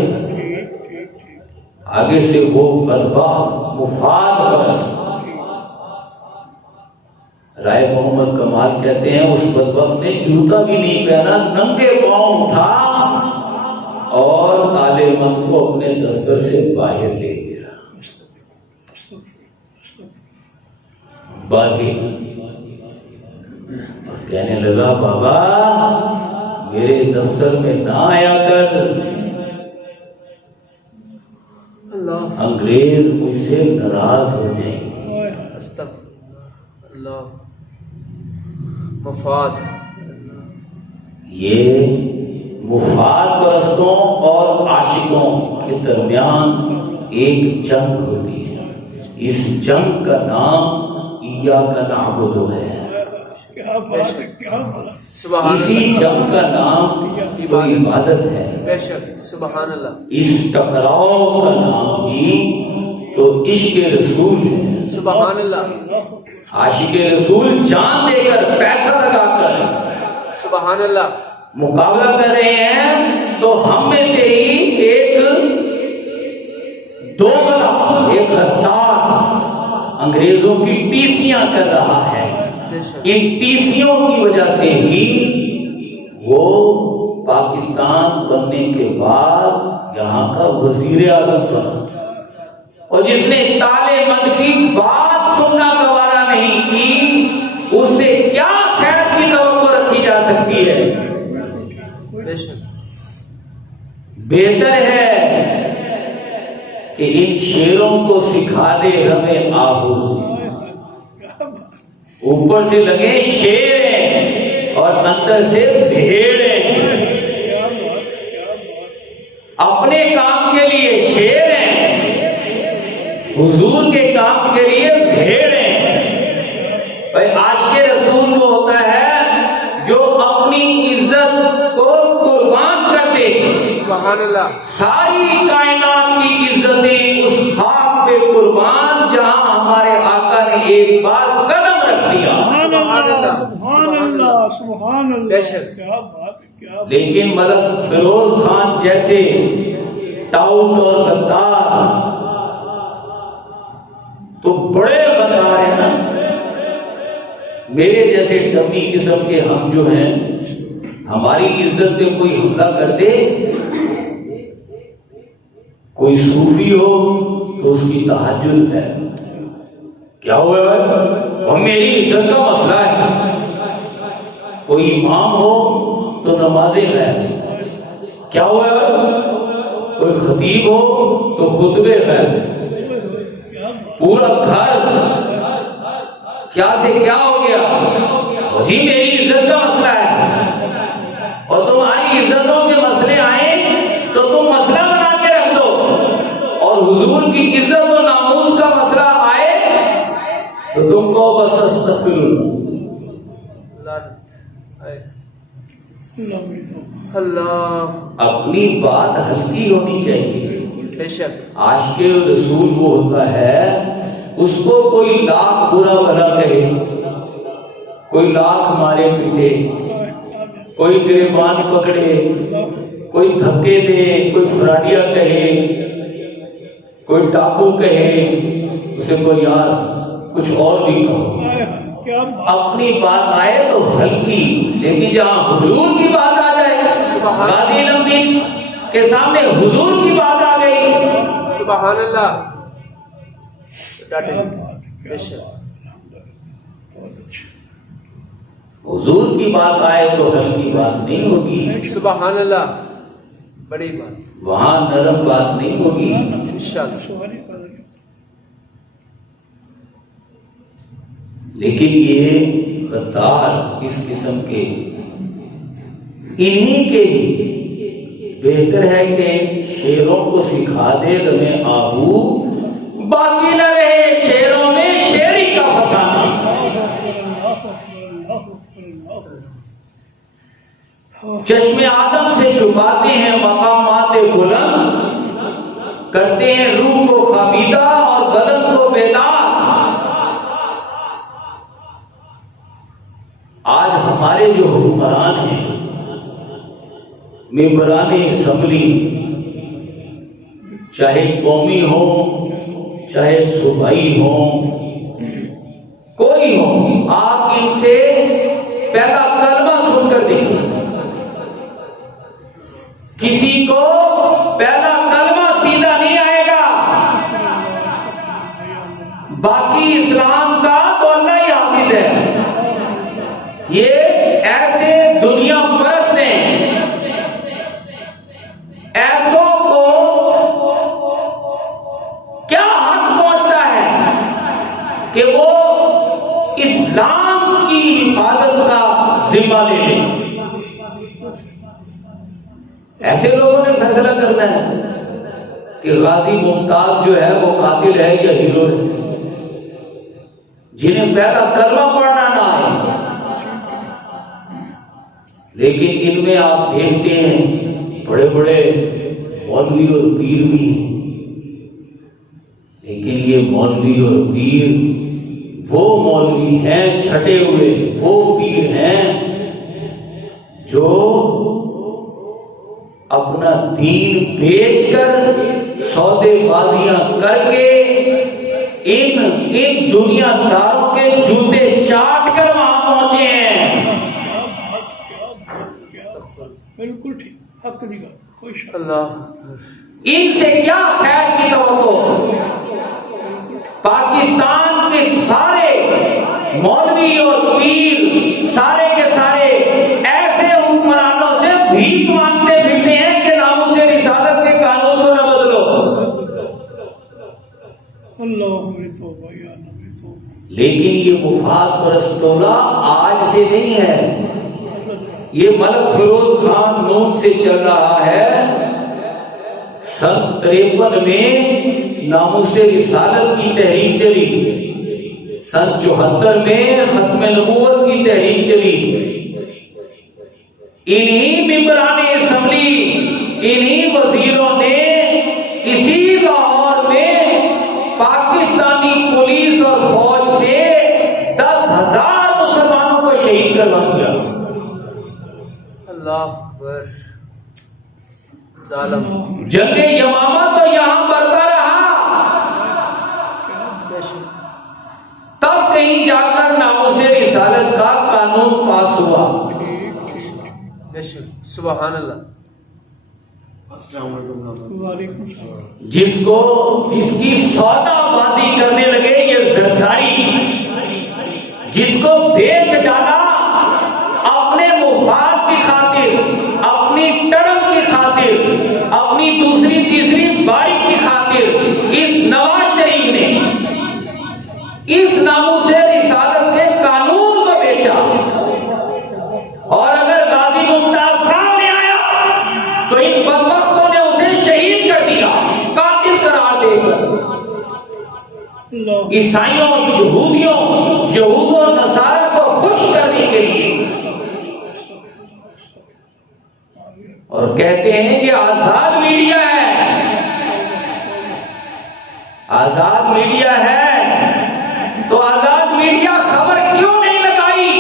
آگے سے وہ بدبخت مفاد پرست رائے محمد کمال کہتے ہیں اس بدبخت نے جوتا بھی نہیں پہنا، ننگے پاؤں اٹھا اور طالبان کو اپنے دفتر سے باہر لے گیا، باہر، اور کہنے لگا بابا میرے دفتر میں نہ آیا کر، انگریز مجھ سے ناراض ہو جائیں گے۔ استغفر اللہ، مفاد، یہ مفاد پرستوں اور عاشقوں کے درمیان ایک جنگ ہوتی ہے، اس جنگ کا نام ایاک نعبد ہے، اسی جنگ کا نام عبادت ہے، بے شک، سبحان اللہ، اس ٹکراؤ کا نام ہی تو عشق رسول ہے، سبحان اللہ، عاشق رسول جان دے کر پیسہ لگا کر سبحان اللہ مقابلہ کر رہے ہیں، تو ہم میں سے ہی ایک دوغلا، ایک غدار انگریزوں کی ٹیسیاں کر رہا ہے، ان ٹیسیوں کی وجہ سے ہی وہ پاکستان بننے کے بعد یہاں کا وزیر اعظم بنا، اور جس نے طالبان کی بات سننا گوارا نہیں کی اس سے کیا خیر کی توقع رکھی جا سکتی ہے؟ بہتر ہے کہ ان شیروں کو سکھا دے رمے آہو، اوپر سے لگے شیر ہیں اور اندر سے بھیڑ ہیں، اپنے کام کے لیے شیر ہیں، حضور کے کام کے لیے بھیڑ ہیں۔ بھائی عاشق رسول وہ ہوتا ہے جو اپنی عزت کو قربان کر دے، سبحان اللہ، ساری کائنات کی عزتیں اس خاک پہ قربان جہاں ہمارے آقا نے ایک بار قدم رکھ دیا۔ سبحان اللہ، سبحان اللہ، سبحان اللہ، بے شک، کیا بات ہے، کیا بات ہے۔ لیکن ملک فیروز خان جیسے ٹاؤٹ اور غدار تو بڑے غدار ہیں نا، میرے جیسے ڈمی قسم کے ہم جو ہیں، ہماری عزت پہ کوئی حملہ کر دے، کوئی صوفی ہو تو اس کی تہجد ہے، کیا ہوا ہے اور میری عزت کا مسئلہ ہے، کوئی امام ہو تو نمازیں ہے، کیا ہوا ہے کوئی خطیب ہو تو خطبے ہے، پورا گھر کیا سے کیا ہو گیا، جی میری عزت کا مسئلہ ہے، اور تمہاری عزتوں کے مسئلے آئیں تو تم مسئلہ بنا کے رکھ دو، اور حضور کی عزت و ناموس کا مسئلہ آئے تم کو بس استغفر اللہ، اللہ میری توبہ، اللہ اپنی بات ہلکی ہونی چاہیے. بے شک عاشق رسول وہ ہوتا ہے اس کو کوئی لاکھ برا بھلا کہے، کوئی لاکھ مارے پیٹے، کوئی گریبان پکڑے، کوئی دھکے دے، کوئی فراڈیا کہے، کوئی ڈاکو کہے، اسے کو یار کچھ اور بھی کہو. کیا بات، اپنی بات آئے تو ہلکی، لیکن جہاں حضور کی بات آ جائے، غازی علم دین کے سامنے حضور کی بات آ گئی، سبحان اللہ ڈاٹے کیا بات، کیا بے شک بات، بہت اچھا. حضور کی بات آئے تو ہلکی بات نہیں ہوگی، سبحان اللہ بڑی بات وہاں نرم بات نہیں ہوگی. انشاءاللہ. سواری کر رہی. لیکن یہ غدار اس قسم کے انہی کے ہی بہتر ہے کہ شیروں کو سکھا دے رمے آہو، باقی نہ رہے شیروں میں شیری کا فسانہ. چشم آدم سے چھپاتے ہیں مقامات بلند، کرتے ہیں روح کو خابیدہ اور بدن کو بیدار. آج ہمارے جو حکمران ہیں، ممبران اسمبلی، چاہے قومی ہو چاہے صوبائی ہو، کوئی ہو، آپ ان سے پہلا کلمہ سن کر دیکھیں. کسی کو پہلا کلمہ سیدھا نہیں آئے گا، باقی اسلام کا تو اللہ ہی حافظ ہے. یہ ایسے دنیا پرست ہیں، ایسوں کو کیا حق پہنچتا ہے کہ وہ اسلام کی حفاظت کا ذمہ لے لیں. ایسے لوگوں نے فیصلہ کرنا ہے کہ غازی ممتاز جو ہے وہ قاتل ہے یا ہیرو ہے، جنہیں پہلا کلمہ پڑھنا نہ آئے. لیکن ان میں آپ دیکھتے ہیں بڑے بڑے مولوی اور پیر بھی ہیں، لیکن یہ مولوی اور پیر وہ مولوی ہیں چھٹے ہوئے، وہ پیر ہیں جو اپنا دین بیچ کر سودے بازیاں کر کے ان دنیا داروں کے جوتے چاٹ کر وہاں پہنچے ہیں. بالکل ٹھیک، حق دی گل، کوئی شک نہیں. اللہ ان سے کیا خیر کی توقع؟ پاکستان کے سارے مولوی اور پیر سارے کے سارے ایسے حکمرانوں سے بھیک مانگتے پھرتے ہیں کہ ناموس رسالت کے قانون کو نہ بدلو. اللہ میری توبہ، یا اللہ میری توبہ. لیکن یہ مفاد پرست دورہ آج سے نہیں ہے، یہ ملک فیروز خان نون سے چل رہا ہے. سن 53 میں ناموس رسالت کی تحریک چلی، سن 74 میں ختم نبوت کی تحریک چلی. انہی ممبران اسمبلی، انہی وزیروں نے اسی لاہور میں پاکستانی پولیس اور فوج سے 10,000 مسلمانوں کو شہید کروا دیا. اللہ اکبر ظالم جنگ یمامہ تو یہاں برتا رہا، بے شک تب کہیں جا کر ناموس رسالت کا قانون پاس ہوا. بے شک سبحان اللہ. وعلیکم السلام. جس کی سودا بازی کرنے لگے یہ زرداری، جس کو بیچ ڈالا اپنے مفاد کی خاطر، اپنی ٹرم کی خاطر، اپنی دوسری تیسری باری کی خاطر، اس نواز شریف نے اس ناموس رسالت کے قانون کو بیچا. اور اگر غازی ممتاز سامنے آیا تو ان بدبختوں نے اسے شہید کر دیا، قاتل قرار دے کر. اللہ عیسائیوں یہودیوں یہود و نصارہ کو خوش کرنے کے لیے، اور کہتے ہیں یہ آزاد میڈیا ہے، آزاد میڈیا ہے، تو آزاد میڈیا خبر کیوں نہیں لگائی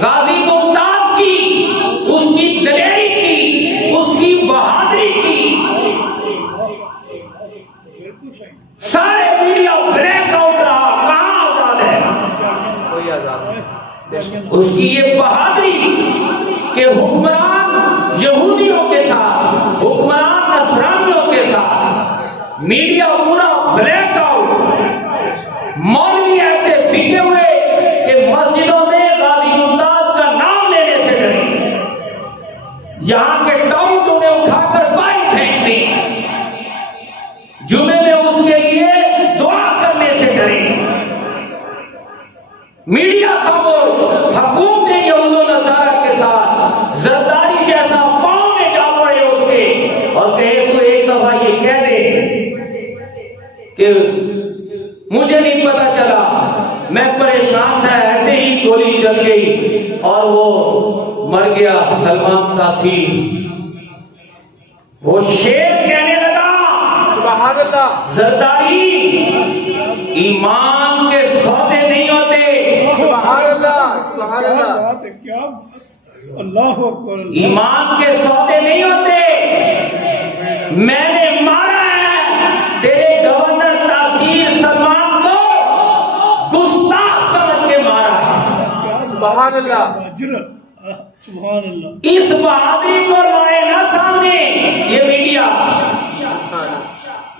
غازی ممتاز کی، اس کی دلیری کی، اس کی بہادری کی؟ سارے میڈیا بلیک آؤٹ رہا، کہاں آزاد ہے؟ کوئی آزاد نہیں۔ بے شک اس کی یہ بہادری کہ حکمران یہودیوں کے ساتھ، حکمران نصرانیوں کے ساتھ میڈیا پورا بلیک آؤٹ، مولوی ایسے بکے ہوئے کہ مسجدوں میں غازی ممتاز کا نام لینے سے ڈرے، یہاں کے ٹاؤن انہیں اٹھا کر باہر پھینک دیں، جمعے میں اس کے لیے دعا کرنے سے ڈرے۔ میڈیا خاموش، حکومتیں یہود و نصارہ کے ساتھ زرداری جیسا پاؤں میں جا پڑے اس کے، اور کہے تو ایک دفعہ یہ کہہ دے کہ مجھے نہیں پتا چلا، میں پریشان تھا، ایسے ہی گولی چل گئی اور وہ مر گیا سلمان تاثیر۔ وہ شیر کہنے لگا سبحان اللہ، زرداری ایمان کے سودے نہیں ہوتے، سبحان اللہ، سبحان کیا اللہ، بات ہے، کیا بات ہے، اللہ اکبر، اللہ ایمان کے سودے نہیں ہوتے۔ میں نے مارا ہے تیرے گورنر تاثیر سلمان کو، گستاخ سمجھ کے مارا ہے۔ سبحان اللہ، جرت، سبحان اللہ، اس بہادری کو لائے نا سامنے یہ میڈیا، سبحان اللہ،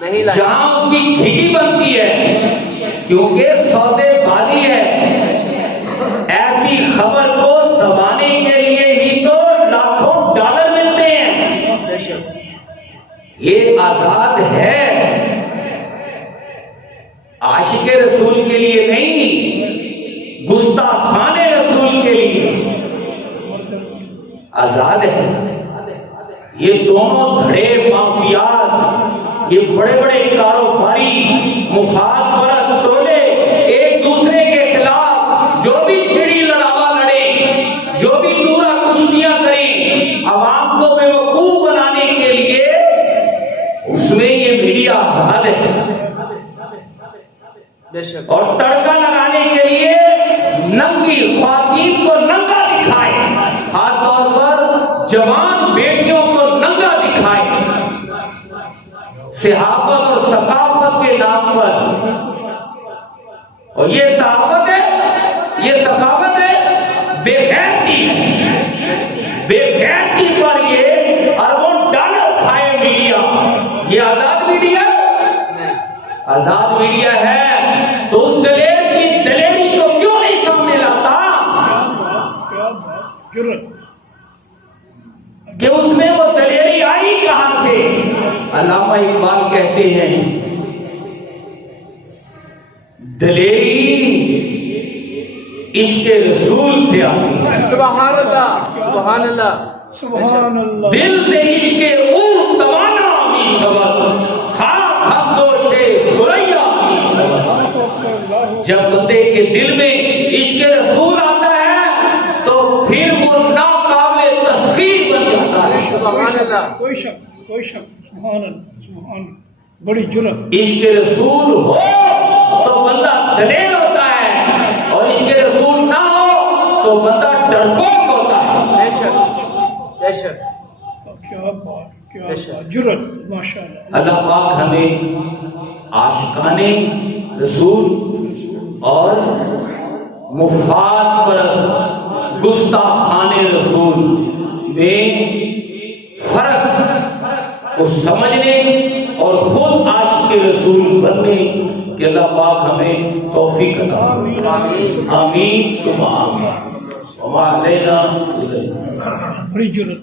نہیں لائے۔ جہاں اس کی گھگی بنتی ہے، کیونکہ سودے بازی ہے۔ ایسی خبر کو دبانے کے لیے ہی تو لاکھوں ڈالر ملتے ہیں۔ بے شک یہ آزاد ہے، عاشق رسول کے لیے نہیں، گستاخان رسول کے لیے آزاد ہے۔ یہ دونوں دھڑے مافیات، یہ بڑے بڑے کاروباری مفاد پرست ٹولے ایک دوسرے کے خلاف جو بھی چڑی لڑاوا لڑے، جو بھی دورہ کشتیاں کریں عوام کو بے وقوف بنانے کے لیے، اس میں یہ میڈیا آزاد ہے۔ بے شک اور تڑکا لگانے کے لیے ننگی خواتین کو ننگا دکھائے، خاص طور پر جوان بیٹیوں کو ننگا دکھائے، صحافت اور ثقافت کے نام پر۔ اور یہ صحافت ہے، یہ ثقافت ہے، بے غیرتی ہے، بے غیرتی پر یہ اربوں ڈالر کھائے میڈیا۔ یہ آزاد میڈیا، نہیں، آزاد میڈیا ہے تو اس دلیر کی دلیری کو کیوں نہیں سامنے لاتا کیا بات، جرت، کہ اس میں وہ دلیری آئی کہاں سے؟ علامہ اقبال کہتے ہیں دلیری عشق رسول سے آتی ہے، سبحان اللہ، سبحان اللہ، سبحان اللہ، دل سے عشق او توانا می شود، خاک ہم دوشے سریا می شود۔ اللہ اکبر، اللہ اکبر، جب بندے کے دل میں عشق رسول آتا ہے تو پھر وہ ناقابل تسخیر بن جاتا ہے۔ سبحان اللہ، کوئی شک، کوئی شک، سبحان اللہ، سبحان اللہ، بڑی جرت، عشق رسول ہو تو بندہ دلیر ہوتا ہے، اور عشق رسول نہ ہو تو بندہ ڈرپوک ہوتا ہے۔ بے شک، بے شک، کیا بات، کیا بات، جرت، ماشاء اللہ، اللہ پاک ہمیں عاشقان رسول اور مفاد پرست گستاخان رسول میں فرق کو سمجھنے اور خود عاشق رسول بننے کہ اللہ پاک ہمیں توفیق عطا فرمائے۔ آمین ثم آمین۔ وما علینا الا البلاغ۔ بڑی جرت ہے۔